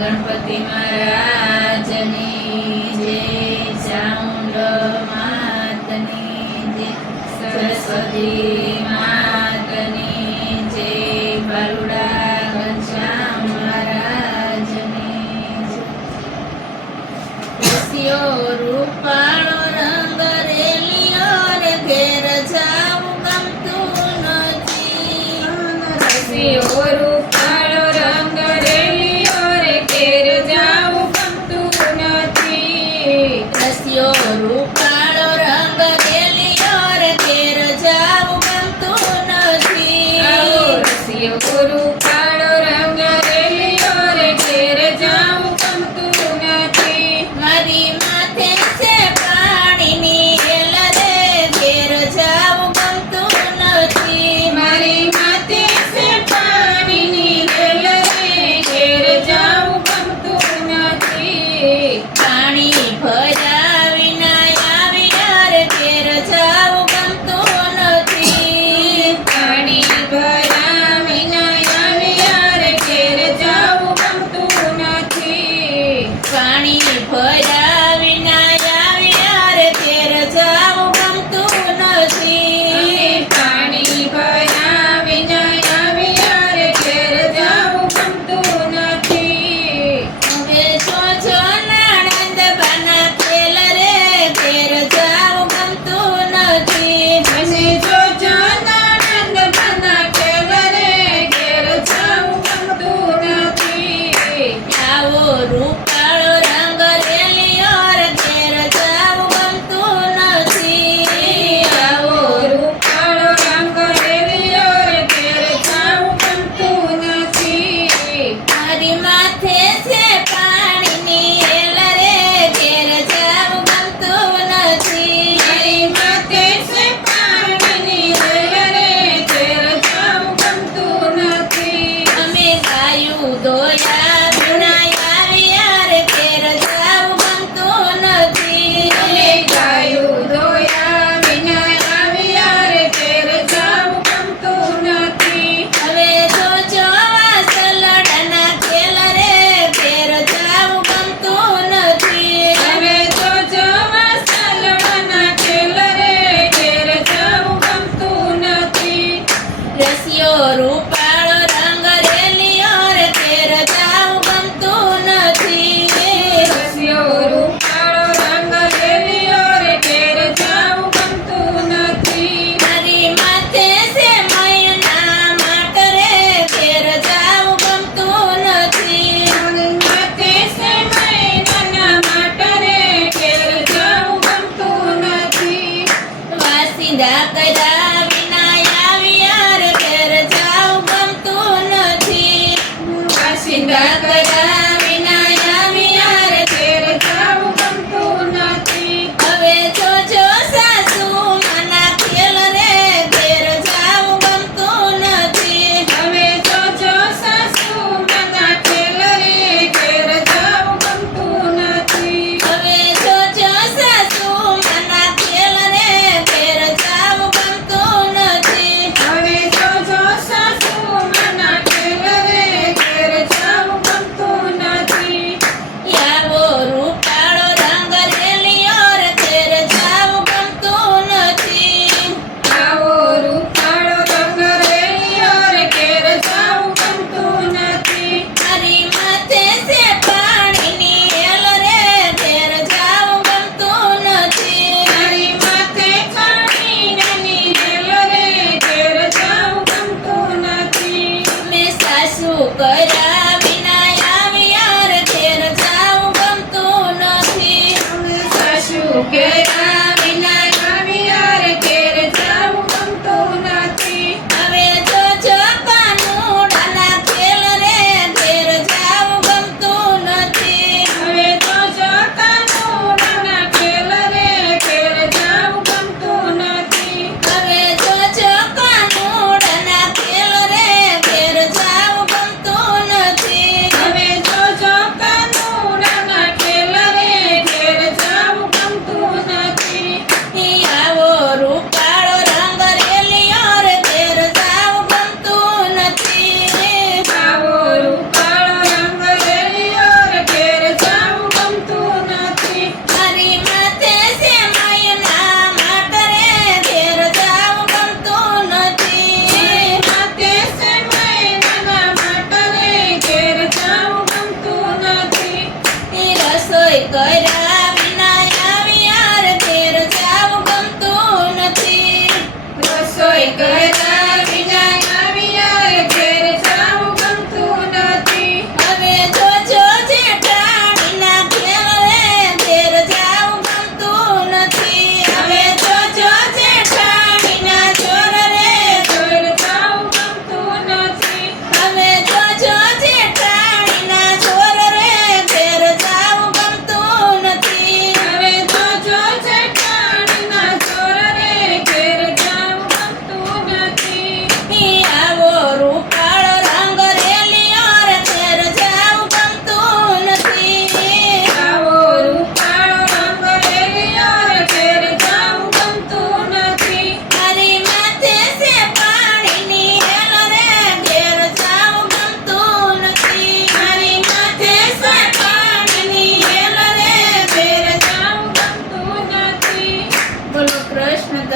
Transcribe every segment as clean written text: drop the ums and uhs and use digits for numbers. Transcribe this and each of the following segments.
ગણપતિ મહારાજની જય, ચામુંડ માતની જય, સરસ્વતી માતની જય, બાલુડા ઘનશ્યામ મહારાજની જય. રસિયો રૂપાળો રંગ રેલિયો રે ઘેર જાવું ગમતું નથી. રસિયો રૂપાળો રંગ રેલિયો રે ઘેર જાવું ગમતું નથી. રસિયો રૂપાળો રંગ રેલિયો રે ઘેર જાવું ગમતું નથી. રસિયો રૂપાળો રંગ રેલિયો રે ઘેર જાવું ગમતું નથી. મારી માથે છે પાણીની એલ રે ઘેર જાવું ગમતું નથી. મારી માથે છે પાણીની એલ રે ઘેર જાવું ગમતું નથી. પાણી ભર્યા વિના આવ્યા રે ઘેર જાવું ગમતું નથી. પાણી ભર્યા વિના આવ્યા રે ઘેર જાવું ગમતું નથી. પાણી ભર્યા વિના આવ્યા રે ઘેર જાવું ગમતું નથી. પાણી ભર્યા વિના આવ્યા રે ઘેર જાવું ગમતું નથી. હવે જો નાણંદ બાના ખેલ રે ઘેર જાવું ગમતું નથી. મને જો નાણંદ બાના ખેલ રે ઘેર જાવું ગમતું નથી. આવો રૂપાળો રંગ રેલિયો રે ઘેર જાવું ગમતું નથી. આવો રૂપાળો રંગ રેલિયો રે ઘેર જાવું ગમતું નથી. મારી માથે છે પાણીની એલ રે ઘેર જાવું ગમતું નથી. મારી માથે છે પાણીની એલ રે ઘેર જાવું ગમતું નથી. અમે ગાયું દોયા વિના આવ્યા રે ઘેર જાવું ગમતું નથી. અમે ગાયું દોયા વિના આવ્યા રે ઘેર જાવું ગમતું નથી. હવે જો વાસલડાના ખેલ રે ઘેર જાવું ગમતું નથી. હવે જો વાસલડાના ખેલ રે ઘેર જાવું ગમતું નથી. રસિયો રૂપાળો રંગ રેલિયો રે ઘેર જાવું ગમતું નથી. રસિયો રૂપાળો રંગ રેલિયો રે ઘેર જાવું ગમતું નથી. મારી માથે છે મયના માટ રે ઘેર જાવું ગમતું નથી. મારી માથે છે મયના માટ રે ઘેર જાવું ગમતું નથી. વાસિંદા કર્યા વિના આવ્યા રે ઘેર જાવું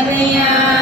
કનૈયા